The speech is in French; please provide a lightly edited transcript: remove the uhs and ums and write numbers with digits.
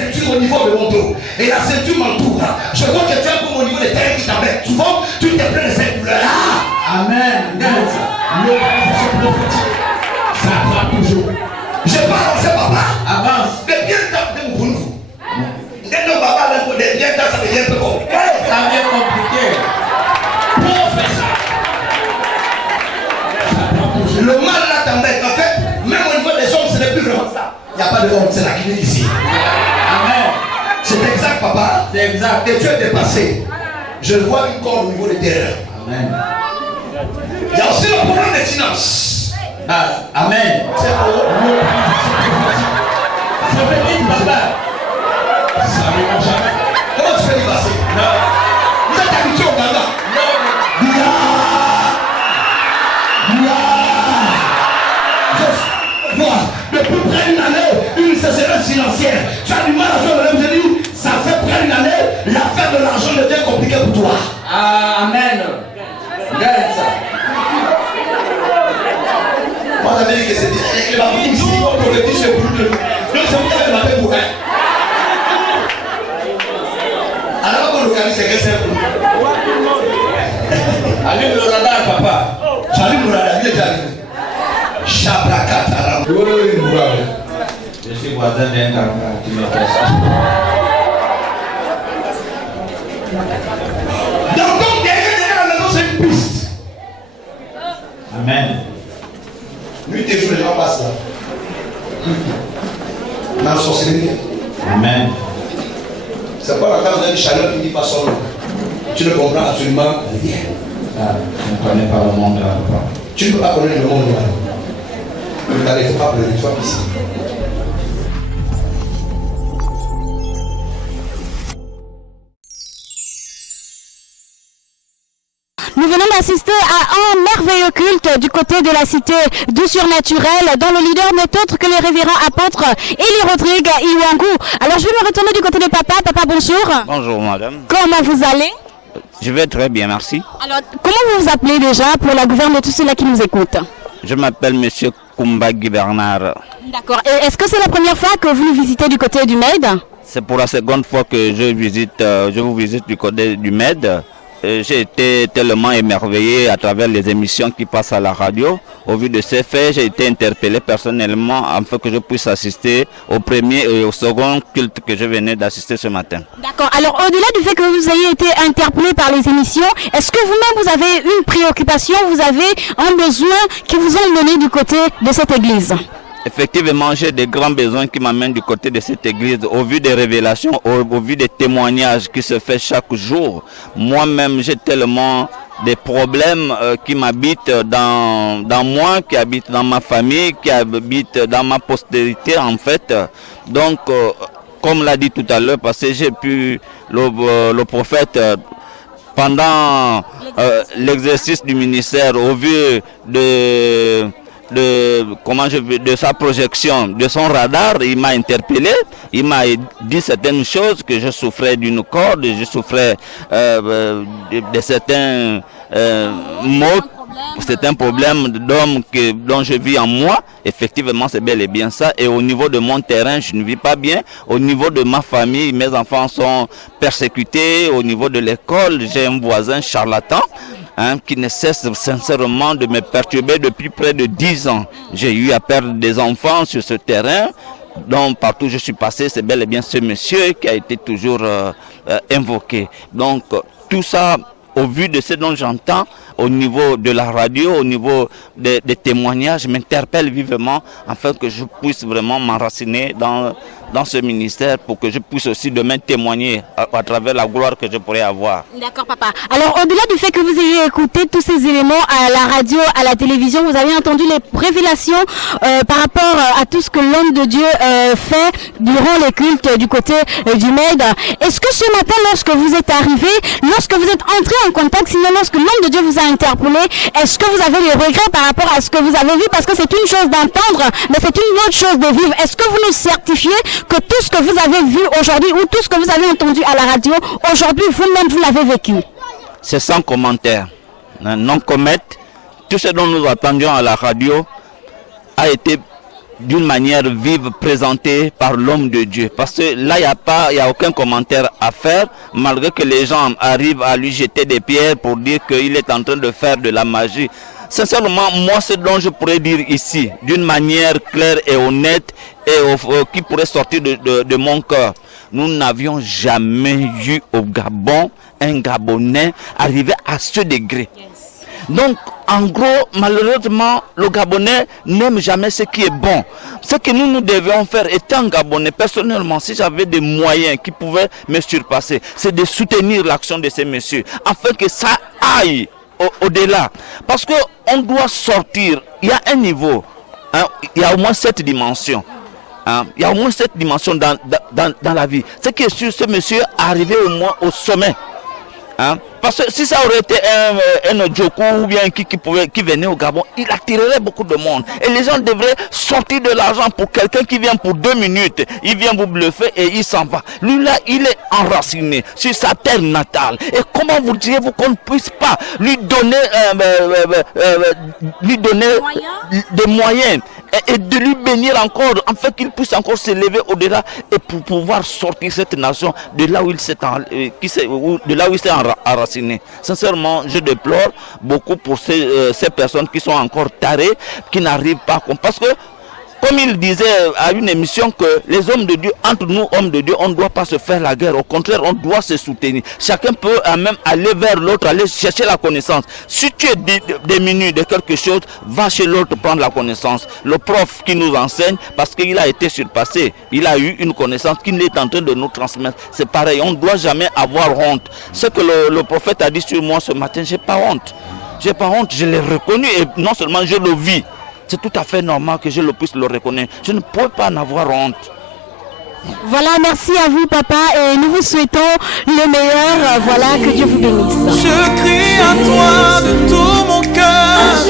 ceinture au niveau de mon dos. Et la ceinture m'entoure. Je vois que tu as comme au niveau des terres qui t'embêtent. Souvent, tu te plains de cette couleur-là. Amen. Regarde ça. L'opposition prophétique. Ça attrape toujours. Je parle en ce papa. Avance. Mais bien taper pour nous. Dès nos papas, là, bien ça devient un peu compliqué. Ça devient compliqué. Pour faire ça. Le mal là t'embête. En fait, même au niveau des hommes, ce n'est plus vraiment ça. Il n'y a pas de homme, c'est la clinique ici. Amen. C'est exact, papa. C'est exact. Et tu es dépassé. Je vois une corde au niveau des terres. Amen. Il y a aussi le problème des finances. Amen. C'est petit, papa. Ça ne jamais. Comment tu fais dépasser? Vous êtes habitué au Ghana? Depuis près d'une année, une sécheresse financière. Tu as du mal à faire le même. Ça fait près d'une année, l'affaire de l'argent devient compliquée pour toi. Amen. Regarde ça. Moi j'avais dit que c'était la vie ici, on prophétise sur plus de nous. Donc c'est vous qui avez mappé pour elle. Alors qu'on localise, c'est que c'est pour nous. Allume le radar, papa. J'allume le radar, il est déjà arrivé. Chabrakatara. Je suis voisin d'un camarade qui me fait ça. Donc derrière la maison, c'est une piste. Amen. Nuit et jour, les gens passent là. Dans la sorcellerie. Amen. C'est pas la cause d'un chaleur qui dit pas son nom. Tu ne comprends absolument rien. Je ne connais pas le monde là. Tu ne peux pas connaître le monde là. Ne t'arrête pas pleurer, tu vas ici. Nous venons d'assister à un merveilleux culte du côté de la cité du surnaturel, dont le leader n'est autre que le révérend apôtre Élie Rodrigue Iwangu. Alors je vais me retourner du côté de papa. Papa, bonjour. Bonjour madame. Comment vous allez? Je vais très bien, merci. Alors, comment vous vous appelez déjà pour la gouverne de tous ceux-là qui nous écoutent? Je m'appelle monsieur Kumba Guy Bernard. D'accord. Et est-ce que c'est la première fois que vous nous visitez du côté du Med? C'est pour la seconde fois que je vous visite du côté du Med. J'ai été tellement émerveillé à travers les émissions qui passent à la radio. Au vu de ces faits, j'ai été interpellé personnellement afin que je puisse assister au premier et au second culte que je venais d'assister ce matin. D'accord. Alors, au-delà du fait que vous ayez été interpellé par les émissions, est-ce que vous-même vous avez une préoccupation, vous avez un besoin qui vous ont mené du côté de cette église? Effectivement, j'ai des grands besoins qui m'amènent du côté de cette église. Au vu des révélations, au vu des témoignages qui se font chaque jour, moi-même j'ai tellement des problèmes qui m'habitent dans moi, qui habitent dans ma famille, qui habitent dans ma postérité en fait. Donc, comme l'a dit tout à l'heure, parce que j'ai pu, le prophète, pendant l'exercice du ministère, au vu de sa projection, de son radar, il m'a interpellé, il m'a dit certaines choses, que je souffrais d'une corde, je souffrais de certains maux, certains problèmes d'homme dont je vis en moi. Effectivement, c'est bel et bien ça. Et au niveau de mon terrain, je ne vis pas bien. Au niveau de ma famille, mes enfants sont persécutés. Au niveau de l'école, j'ai un voisin charlatan qui ne cesse sincèrement de me perturber depuis près de 10 ans. J'ai eu à perdre des enfants sur ce terrain. Donc partout où je suis passé, c'est bel et bien ce monsieur qui a été toujours invoqué. Donc tout ça, au vu de ce dont j'entends, au niveau de la radio, au niveau des témoignages, m'interpelle vivement afin que je puisse vraiment m'enraciner dans ce ministère pour que je puisse aussi demain témoigner à travers la gloire que je pourrais avoir. D'accord, papa. Alors, au-delà du fait que vous ayez écouté tous ces éléments à la radio, à la télévision, vous avez entendu les révélations par rapport à tout ce que l'homme de Dieu fait durant les cultes du côté du Med. Est-ce que ce matin, lorsque vous êtes arrivé, lorsque vous êtes entré en contact, sinon lorsque l'homme de Dieu vous a interpellé, est-ce que vous avez des regrets par rapport à ce que vous avez vu? Parce que c'est une chose d'entendre, mais c'est une autre chose de vivre. Est-ce que vous nous certifiez que tout ce que vous avez vu aujourd'hui ou tout ce que vous avez entendu à la radio, aujourd'hui, vous-même, vous l'avez vécu? C'est sans commentaire. Non comète, tout ce dont nous attendions à la radio a été d'une manière vive présentée par l'homme de Dieu. Parce que là, il n'y a aucun commentaire à faire, malgré que les gens arrivent à lui jeter des pierres pour dire qu'il est en train de faire de la magie. Sincèrement, moi, ce dont je pourrais dire ici, d'une manière claire et honnête, et qui pourrait sortir de mon cœur, nous n'avions jamais eu au Gabon un Gabonais arrivé à ce degré. Donc, en gros, malheureusement, le Gabonais n'aime jamais ce qui est bon. Ce que nous devions faire, étant Gabonais, personnellement, si j'avais des moyens qui pouvaient me surpasser, c'est de soutenir l'action de ces messieurs, afin que ça aille au-delà. Parce qu'on doit sortir, il y a un niveau, hein, il y a au moins 7 dimensions. Hein, il y a au moins 7 dimensions dans la vie. Ce qui est sûr, ce monsieur est arrivé au moins au sommet. Hein? Parce que si ça aurait été un Djoko ou bien qui venait au Gabon, il attirerait beaucoup de monde. Et les gens devraient sortir de l'argent pour quelqu'un qui vient pour 2 minutes. Il vient vous bluffer et il s'en va. Lui là, il est enraciné sur sa terre natale. Et comment vous diriez-vous qu'on ne puisse pas lui donner des moyens et de lui bénir encore, afin qu'il puisse encore s'élever au-delà et pour pouvoir sortir cette nation de là où il s'est enraciné. Sincèrement, je déplore beaucoup pour ces personnes qui sont encore tarées, qui n'arrivent pas. Parce que, comme il disait à une émission, que les hommes de Dieu, entre nous hommes de Dieu, on ne doit pas se faire la guerre. Au contraire, on doit se soutenir. Chacun peut même aller vers l'autre, aller chercher la connaissance. Si tu es démuni de quelque chose, va chez l'autre prendre la connaissance. Le prof qui nous enseigne, parce qu'il a été surpassé, il a eu une connaissance qu'il est en train de nous transmettre. C'est pareil, on ne doit jamais avoir honte. Ce que le prophète a dit sur moi ce matin, j'ai pas honte. J'ai pas honte, je l'ai reconnu et non seulement je le vis. C'est tout à fait normal que je puisse le reconnaître. Je ne peux pas en avoir honte. Voilà, merci à vous, papa, et nous vous souhaitons le meilleur. Voilà, que Dieu vous bénisse. Je crie à toi de tout mon cœur.